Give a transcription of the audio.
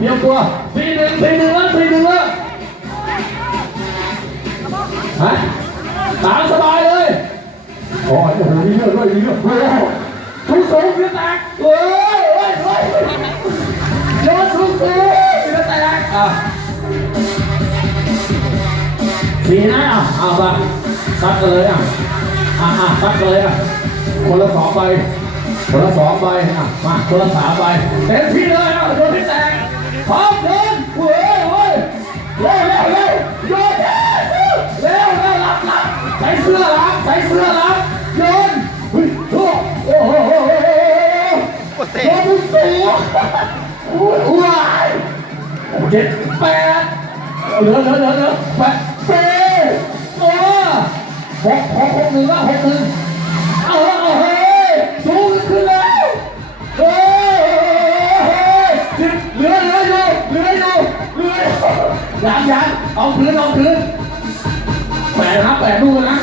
เตรียมตัว4-1แล้วฮะตามสบายเลยโอ้ยโอ้โหมีเลือดด้วยโอ้โหทุกสูงเลือดแตกเฮ้ยโยนทุกสูงเลือดแตก4นะเอาไปซัดกันเลยซัดกันเลยคนละ2ใบมาคนละ3ใบเต็มที่เลยโดนที่แตกพร้อมเดินเฮ้ยเร็วโยนเร็วรับใส่เสื้อรับโยนโอ้โหโยนทุกสูงอุ้ย7 8เหลือ8เป้6-1แล้ว6-1เฮ้ยสูงขึ้นแล้วเฮ้ยเหลืออยู่ยังเอาคืน8ลูกนะ